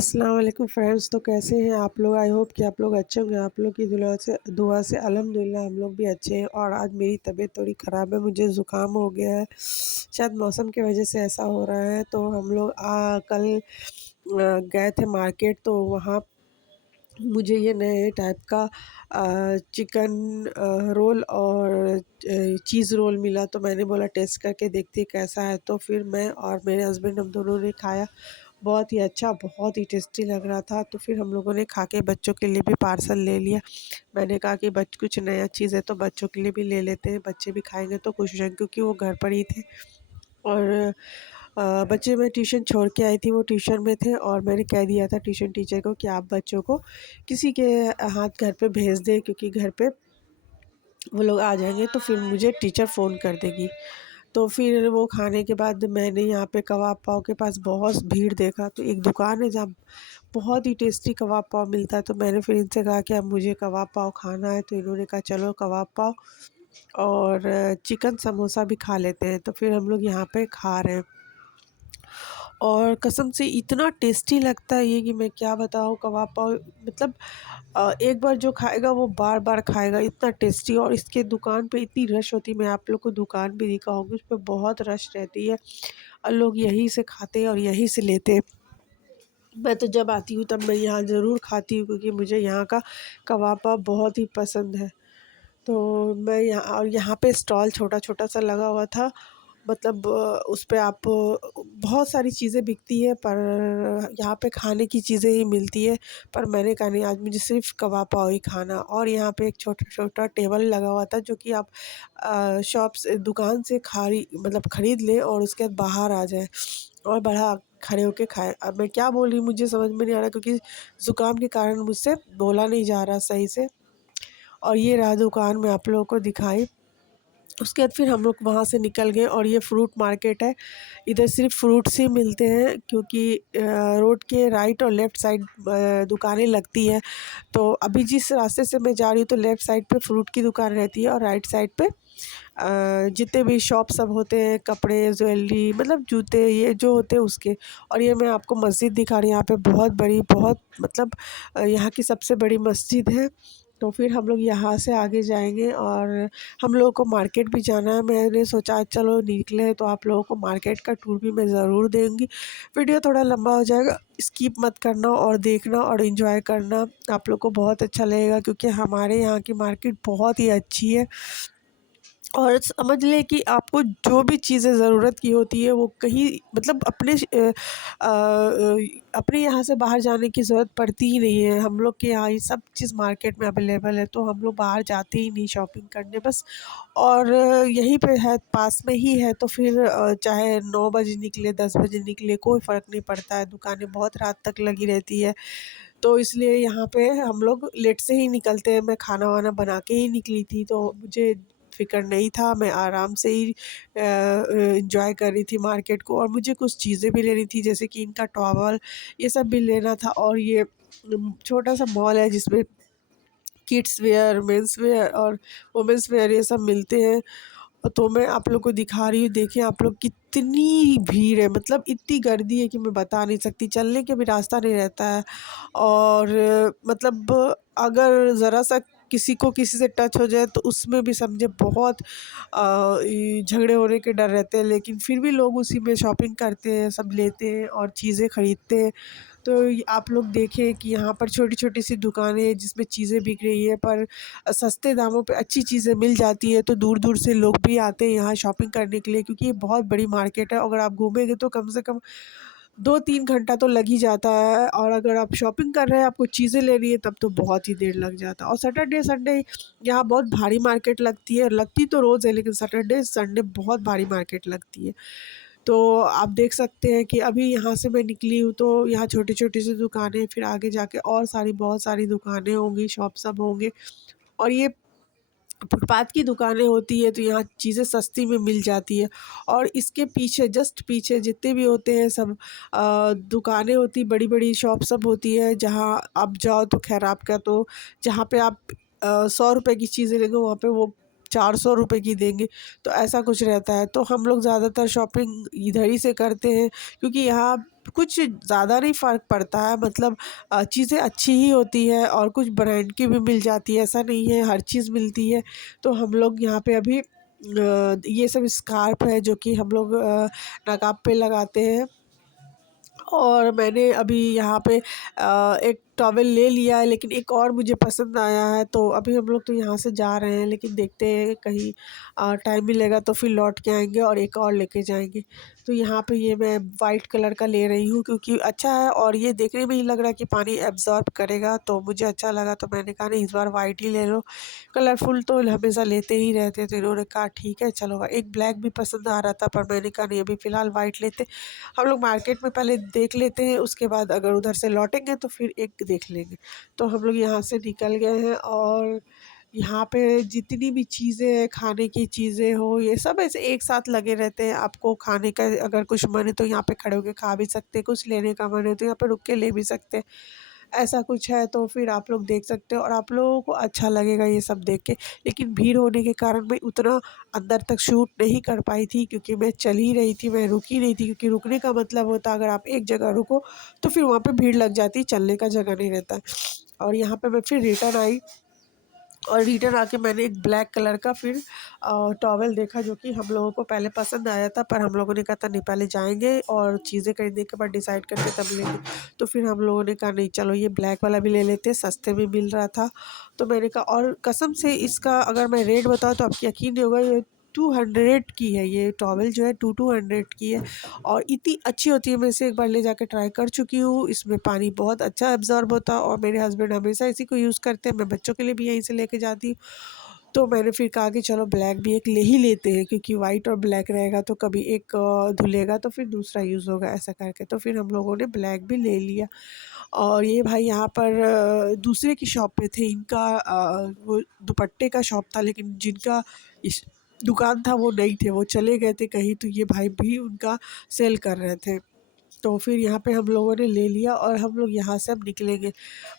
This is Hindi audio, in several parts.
अस्सलाम वालेकुम फ्रेंड्स। तो कैसे हैं आप लोग? आई होप कि आप लोग अच्छे होंगे। आप लोग की दुआ से अल्हम्दुलिल्लाह हम लोग भी अच्छे हैं। और आज मेरी तबीयत थोड़ी ख़राब है, मुझे ज़ुकाम हो गया है, शायद मौसम की वजह से ऐसा हो रहा है। तो हम लोग कल गए थे मार्केट, तो वहाँ मुझे ये नए टाइप का चिकन रोल और चीज़ रोल मिला। तो मैंने बोला टेस्ट करके देखते हैं कैसा है। तो फिर मैं और मेरे हस्बैंड हम दोनों ने खाया। बहुत ही अच्छा, बहुत ही टेस्टी लग रहा था। तो फिर हम लोगों ने खा के बच्चों के लिए भी पार्सल ले लिया। मैंने कहा कि बच कुछ नया चीज़ है तो बच्चों के लिए भी ले लेते हैं, बच्चे भी खाएँगे तो खुश रहेंगे, क्योंकि वो घर पर ही थे। और बच्चे मैं ट्यूशन छोड़ के आई थी, वो ट्यूशन में थे, और मैंने कह दिया था ट्यूशन टीचर को कि आप बच्चों को किसी के हाथ घर पे भेज दें, क्योंकि घर पे वो लोग आ जाएँगे तो फिर मुझे टीचर फ़ोन कर देगी। तो फिर वो खाने के बाद मैंने यहाँ पे कबाब पाव के पास बहुत भीड़ देखा, तो एक दुकान है जहाँ बहुत ही टेस्टी कबाब पाव मिलता है। तो मैंने फिर इनसे कहा कि अब मुझे कबाब पाव खाना है। तो इन्होंने कहा चलो कबाब पाव और चिकन समोसा भी खा लेते हैं। तो फिर हम लोग यहाँ पे खा रहे हैं, और कसम से इतना टेस्टी लगता है ये कि मैं क्या बताऊँ। कबाब पाव मतलब एक बार जो खाएगा वो बार-बार खाएगा, इतना टेस्टी। और इसके दुकान पे इतनी रश होती है, मैं आप लोग को दुकान भी दिखाऊँगी, उस पे बहुत रश रहती है और लोग यहीं से खाते हैं और यहीं से लेते हैं। मैं तो जब आती हूँ तब मैं यहाँ ज़रूर खाती हूँ, क्योंकि मुझे यहाँ का कबाब पाव बहुत ही पसंद है। तो मैं यहाँ, और यहाँ पे स्टॉल छोटा-छोटा सा लगा हुआ था, मतलब उस पे आप बहुत सारी चीज़ें बिकती है, पर यहाँ पे खाने की चीज़ें ही मिलती है। पर मैंने कहा नहीं, आज मुझे सिर्फ़ कबाब पाव ही खाना। और यहाँ पे एक छोटा-छोटा टेबल लगा हुआ था, जो कि आप शॉप से, दुकान से मतलब खरीद लें और उसके बाद बाहर आ जाएँ और बाहर खड़े होके खाएँ। अब मैं क्या बोल रही हूँ मुझे समझ में नहीं आ रहा, क्योंकि ज़ुकाम के कारण मुझसे बोला नहीं जा रहा सही से। और ये रहा दुकान, मैं आप लोगों को दिखाई। उसके बाद फिर हम लोग वहाँ से निकल गए, और ये फ्रूट मार्केट है। इधर सिर्फ फ्रूट्स ही मिलते हैं, क्योंकि रोड के राइट और लेफ़्ट साइड दुकानें लगती हैं। तो अभी जिस रास्ते से मैं जा रही हूँ, तो लेफ़्ट साइड पे फ्रूट की दुकान रहती है, और राइट साइड पे जितने भी शॉप सब होते हैं, कपड़े, ज्वेलरी, मतलब जूते, ये जो होते हैं उसके। और ये मैं आपको मस्जिद दिखा रही हूँ, यहाँ पे बहुत बड़ी, बहुत मतलब यहाँ की सबसे बड़ी मस्जिद है। तो फिर हम लोग यहाँ से आगे जाएँगे, और हम लोगों को मार्केट भी जाना है। मैंने सोचा चलो निकले हैं तो आप लोगों को मार्केट का टूर भी मैं ज़रूर दूँगी। वीडियो थोड़ा लंबा हो जाएगा, स्किप मत करना और देखना और एन्जॉय करना। आप लोग को बहुत अच्छा लगेगा, क्योंकि हमारे यहाँ की मार्केट बहुत ही अच्छी है। और समझ लें कि आपको जो भी चीज़ें ज़रूरत की होती है वो कहीं, मतलब अपने यहाँ से बाहर जाने की ज़रूरत पड़ती ही नहीं है। हम लोग के यहाँ ये सब चीज़ मार्केट में अवेलेबल है, तो हम लोग बाहर जाते ही नहीं शॉपिंग करने बस। और यहीं पे है, पास में ही है, तो फिर चाहे 9 बजे निकले, 10 बजे निकले, कोई फ़र्क नहीं पड़ता है। दुकानें बहुत रात तक लगी रहती है, तो इसलिए यहाँ पे हम लोग लेट से ही निकलते हैं। मैं खाना-वाना बना के ही निकली थी, तो मुझे फ़िक्र नहीं था, मैं आराम से ही एन्जॉय कर रही थी मार्केट को। और मुझे कुछ चीज़ें भी लेनी थी, जैसे कि इनका टॉवल, ये सब भी लेना था। और ये छोटा-सा मॉल है जिसमें किड्स वियर, मेंस वियर और वुमेन्स वियर ये सब मिलते हैं। तो मैं आप लोग को दिखा रही हूँ, देखिए आप लोग कितनी भीड़ है, मतलब इतनी गर्दी है कि मैं बता नहीं सकती, चलने का भी रास्ता नहीं रहता है। और मतलब अगर ज़रा-सा किसी को किसी से टच हो जाए तो उसमें भी समझे बहुत झगड़े होने के डर रहते हैं, लेकिन फिर भी लोग उसी में शॉपिंग करते हैं, सब लेते हैं और चीज़ें खरीदते हैं। तो ये आप लोग देखें कि यहाँ पर छोटी-छोटी सी दुकानें हैं जिसमें चीज़ें बिक रही है, पर सस्ते दामों पे अच्छी चीज़ें मिल जाती है। तो दूर-दूर से लोग भी आते हैं यहाँ शॉपिंग करने के लिए, क्योंकि ये बहुत बड़ी मार्केट है। अगर आप घूमेंगे तो कम से कम 2-3 घंटा तो लग ही जाता है, और अगर आप शॉपिंग कर रहे हैं, आपको चीज़ें लेनी है, तब तो बहुत ही देर लग जाता है। और सैटरडे संडे यहाँ बहुत भारी मार्केट लगती है, लगती तो रोज़ है, लेकिन सैटरडे संडे बहुत भारी मार्केट लगती है। तो आप देख सकते हैं कि अभी यहाँ से मैं निकली हूँ, तो यहाँ छोटी-छोटी सी दुकानें, फिर आगे जाके और सारी बहुत सारी दुकानें होंगी, शॉप सब होंगे। और ये फुटपाथ की दुकानें होती है, तो यहाँ चीज़ें सस्ती में मिल जाती है। और इसके पीछे, जस्ट पीछे जितने भी होते हैं सब दुकानें होती, बड़ी-बड़ी शॉप सब होती है, जहाँ आप जाओ तो ख़ैर आपका तो, जहाँ पे आप ₹100 की चीज़ें लेंगे वहाँ पे वो 400 रुपये की देंगे, तो ऐसा कुछ रहता है। तो हम लोग ज़्यादातर शॉपिंग इधर ही से करते हैं, क्योंकि यहाँ कुछ ज़्यादा नहीं फ़र्क पड़ता है, मतलब चीज़ें अच्छी ही होती है और कुछ ब्रांड की भी मिल जाती है, ऐसा नहीं है, हर चीज़ मिलती है। तो हम लोग यहाँ पे अभी ये सब स्कार्फ़ है जो कि हम लोग नकाब पे लगाते हैं। और मैंने अभी यहाँ पे एक टॉवेल ले लिया है, लेकिन एक और मुझे पसंद आया है, तो अभी हम लोग तो यहाँ से जा रहे हैं, लेकिन देखते हैं कहीं टाइम मिलेगा तो फिर लौट के आएंगे और एक और लेके जाएंगे। तो यहाँ पे ये मैं वाइट कलर का ले रही हूँ, क्योंकि अच्छा है और ये देखने में ही लग रहा है कि पानी एब्जॉर्ब करेगा, तो मुझे अच्छा लगा, तो मैंने कहा नहीं, इस बार वाइट ही ले लो। कलरफुल तो हमेशा लेते ही रहते, तो इन्होंने कहा ठीक है चलो। एक ब्लैक भी पसंद आ रहा था, पर मैंने कहा नहीं, अभी फ़िलहाल वाइट लेते। हम लोग मार्केट में पहले देख लेते हैं, उसके बाद अगर उधर से लौटेंगे तो फिर एक देख लेंगे। तो हम लोग यहाँ से निकल गए हैं, और यहाँ पे जितनी भी चीज़ें हैं, खाने की चीज़ें हो, ये सब ऐसे एक साथ लगे रहते हैं। आपको खाने का अगर कुछ मन है तो यहाँ पे खड़े होके खा भी सकते हैं, कुछ लेने का मन है तो यहाँ पे रुक के ले भी सकते हैं। ऐसा कुछ है, तो फिर आप लोग देख सकते हो और आप लोगों को अच्छा लगेगा ये सब देख के। लेकिन भीड़ होने के कारण मैं उतना अंदर तक शूट नहीं कर पाई थी, क्योंकि मैं चल ही रही थी, मैं रुकी नहीं थी, क्योंकि रुकने का मतलब होता है अगर आप एक जगह रुको तो फिर वहाँ पे भीड़ लग जाती, चलने का जगह नहीं रहता है। और यहाँ पे मैं फिर रिटर्न आई, और रिटर्न आके मैंने एक ब्लैक कलर का फिर टॉवेल देखा, जो कि हम लोगों को पहले पसंद आया था, पर हम लोगों ने कहा था नहीं, पहले जाएंगे और चीज़ें खरीदने के बाद डिसाइड करके तब लेंगे। तो फिर हम लोगों ने कहा नहीं, चलो ये ब्लैक वाला भी ले लेते, सस्ते में मिल रहा था। तो मैंने कहा, और कसम से इसका अगर मैं रेट बताऊँ तो आपको यकीन नहीं होगा, ये 200 की है, ये टॉवेल जो है 200 की है, और इतनी अच्छी होती है। मैं इसे एक बार ले जाके ट्राई कर चुकी हूँ, इसमें पानी बहुत अच्छा एब्जॉर्ब होता है, और मेरे हस्बैंड हमेशा इसी को यूज़ करते हैं, मैं बच्चों के लिए भी यहीं से लेके जाती हूँ। तो मैंने फिर कहा कि चलो ब्लैक भी एक ले ही लेते हैं, क्योंकि वाइट और ब्लैक रहेगा तो कभी एक धुलेगा तो फिर दूसरा यूज़ होगा, ऐसा करके। तो फिर हम लोगों ने ब्लैक भी ले लिया। और ये भाई यहाँ पर दूसरे की शॉप पे थे, इनका वो दुपट्टे का शॉप था, लेकिन जिनका इस दुकान था वो नहीं थे, वो चले गए थे कहीं, तो ये भाई भी उनका सेल कर रहे थे। तो फिर यहाँ पे हम लोगों ने ले लिया, और हम लोग यहाँ से अब निकलेंगे।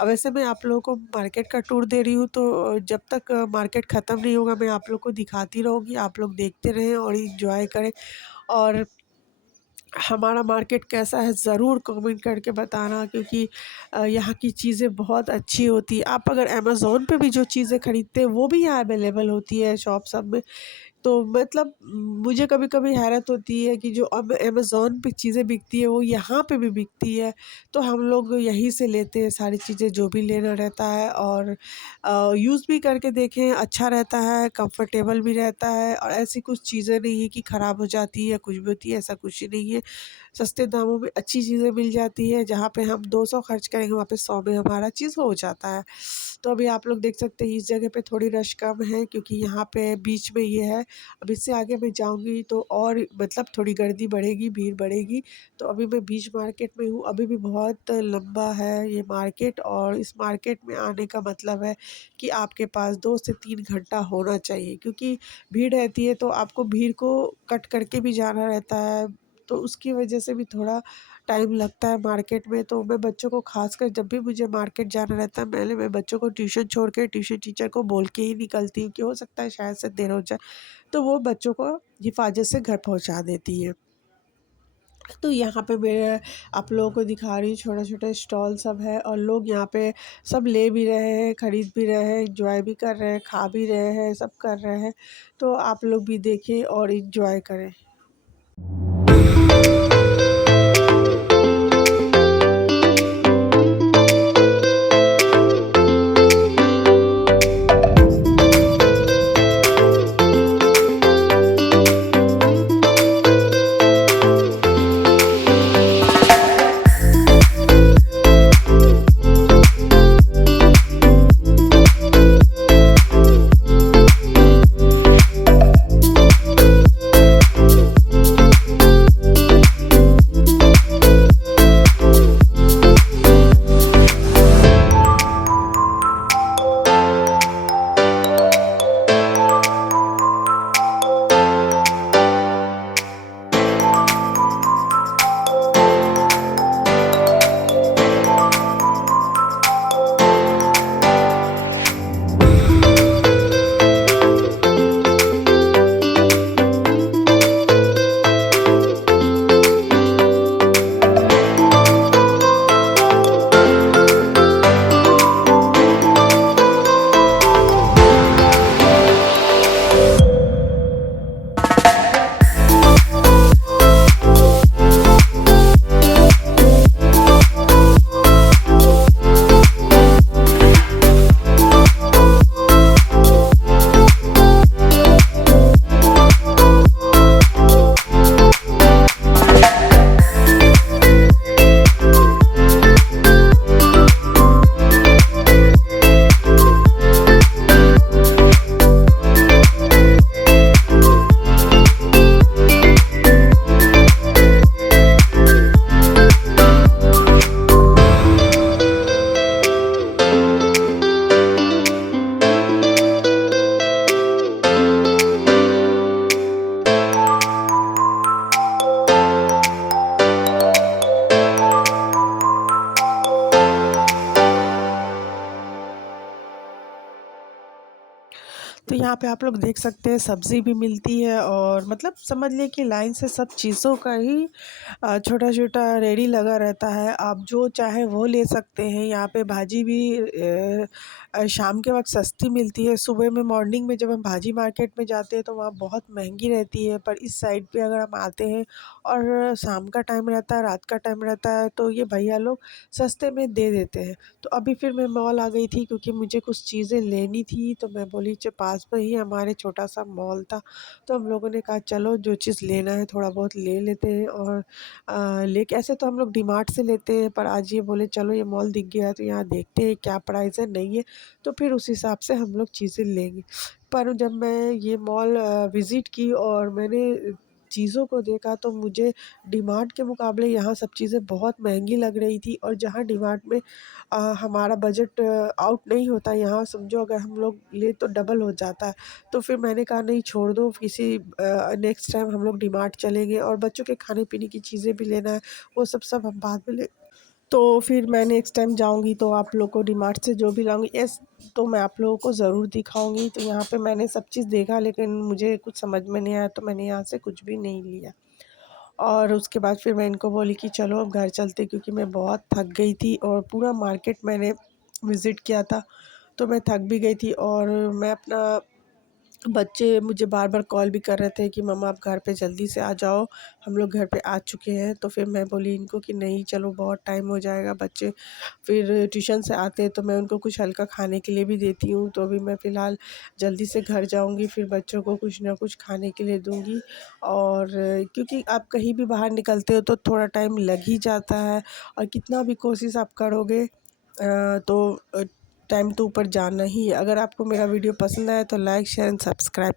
अब वैसे मैं आप लोगों को मार्केट का टूर दे रही हूँ, तो जब तक मार्केट ख़त्म नहीं होगा मैं आप लोग को दिखाती रहूँगी, आप लोग देखते रहें और एंजॉय करें। और हमारा मार्केट कैसा है ज़रूर कमेंट करके बताना, क्योंकि यहाँ की चीज़ें बहुत अच्छी होती है। आप अगर अमेज़न पे भी जो चीज़ें खरीदते हैं वो भी यहाँ अवेलेबल होती है शॉप सब में। तो मतलब मुझे कभी-कभी हैरत होती है कि जो अब अमेज़न पे चीज़ें बिकती है वो यहाँ पे भी बिकती है। तो हम लोग यहीं से लेते हैं सारी चीज़ें जो भी लेना रहता है, और यूज़ भी करके देखें, अच्छा रहता है, कंफर्टेबल भी रहता है, और ऐसी कुछ चीज़ें नहीं है कि ख़राब हो जाती है, कुछ भी होती है, ऐसा कुछ ही नहीं है। सस्ते दामों में अच्छी चीज़ें मिल जाती है, जहाँ पे हम 200 खर्च करेंगे वहाँ पे 100 में हमारा चीज़ हो जाता है। तो अभी आप लोग देख सकते हैं इस जगह पे थोड़ी रश कम है, क्योंकि यहाँ पे बीच में ये है। अब इससे आगे मैं जाऊँगी तो और मतलब थोड़ी गर्दी बढ़ेगी, भीड़ बढ़ेगी। तो अभी मैं बीच मार्केट में हूँ, अभी भी बहुत लंबा है ये मार्केट, और इस मार्केट में आने का मतलब है कि आपके पास 2 से 3 घंटा होना चाहिए, क्योंकि भीड़ रहती है तो आपको भीड़ को कट करके भी जाना रहता है। तो उसकी वजह से भी थोड़ा टाइम लगता है मार्केट में। तो मैं बच्चों को ख़ासकर जब भी मुझे मार्केट जाना रहता है, पहले मैं बच्चों को ट्यूशन छोड़ के ट्यूशन टीचर को बोल के ही निकलती हूँ कि हो सकता है शायद से देर हो जाए। तो वो बच्चों को हिफाज़त से घर पहुँचा देती है। तो यहाँ पे मैं आप लोगों को दिखा रही हूँ, छोटे-छोटे स्टॉल सब है, और लोग यहाँ पे सब ले भी रहे हैं, खरीद भी रहे हैं, एन्जॉय भी कर रहे हैं, खा भी रहे हैं, सब कर रहे हैं। तो आप लोग भी देखें और एन्जॉय करें। तो यहाँ पे आप लोग देख सकते हैं सब्ज़ी भी मिलती है और मतलब समझ लिए कि लाइन से सब चीज़ों का ही छोटा-छोटा रेडी लगा रहता है। आप जो चाहें वो ले सकते हैं। यहाँ पे भाजी भी शाम के वक़्त सस्ती मिलती है। सुबह में मॉर्निंग में जब हम भाजी मार्केट में जाते हैं तो वहाँ बहुत महंगी रहती है। पर इस साइड पे अगर हम आते हैं और शाम का टाइम रहता है, रात का टाइम रहता है तो ये भैया लोग सस्ते में दे देते हैं। तो अभी फिर मैं मॉल आ गई थी क्योंकि मुझे कुछ चीज़ें लेनी थी, तो मैं बोली च पास में ही हमारे छोटा-सा मॉल था। तो हम लोगों ने कहा चलो जो चीज़ लेना है थोड़ा बहुत ले लेते हैं और लेके ऐसे तो हम लोग डीमार्ट से लेते हैं, पर आज ये बोले चलो ये मॉल दिख गया है तो यहाँ देखते हैं क्या प्राइस है, नहीं है तो फिर उस हिसाब से हम लोग चीज़ें लेंगे। पर जब मैं ये मॉल विज़िट की और मैंने चीज़ों को देखा तो मुझे डीमार्ट के मुकाबले यहाँ सब चीज़ें बहुत महंगी लग रही थी और जहाँ डीमार्ट में हमारा बजट आउट नहीं होता, यहाँ समझो अगर हम लोग ले तो डबल हो जाता है। तो फिर मैंने कहा नहीं छोड़ दो, किसी नेक्स्ट टाइम हम लोग डीमार्ट चलेंगे और बच्चों के खाने-पीने की चीज़ें भी लेना है, वो सब हम बाद में ले तो फिर मैं नेक्स्ट टाइम जाऊँगी तो आप लोग को डीमार्ट से जो भी लाऊँगी तो मैं आप लोगों को ज़रूर दिखाऊँगी। तो यहाँ पे मैंने सब चीज़ देखा लेकिन मुझे कुछ समझ में नहीं आया तो मैंने यहाँ से कुछ भी नहीं लिया। और उसके बाद फिर मैं इनको बोली कि चलो अब घर चलते क्योंकि मैं बहुत थक गई थी और पूरा मार्केट मैंने विज़िट किया था, तो मैं थक भी गई थी और मैं अपना बच्चे मुझे बार-बार कॉल भी कर रहे थे कि मम्मा आप घर पे जल्दी से आ जाओ, हम लोग घर पे आ चुके हैं। तो फिर मैं बोली इनको कि नहीं चलो बहुत टाइम हो जाएगा, बच्चे फिर ट्यूशन से आते हैं तो मैं उनको कुछ हल्का खाने के लिए भी देती हूँ। तो अभी मैं फ़िलहाल जल्दी से घर जाऊँगी, फिर बच्चों को कुछ ना कुछ खाने के लिए दूँगी और क्योंकि आप कहीं भी बाहर निकलते हो तो थोड़ा टाइम लग ही जाता है और कितना भी कोशिश आप करोगे तो टाइम तो ऊपर जाना ही है। अगर आपको मेरा वीडियो पसंद आया तो लाइक, शेयर एंड सब्सक्राइब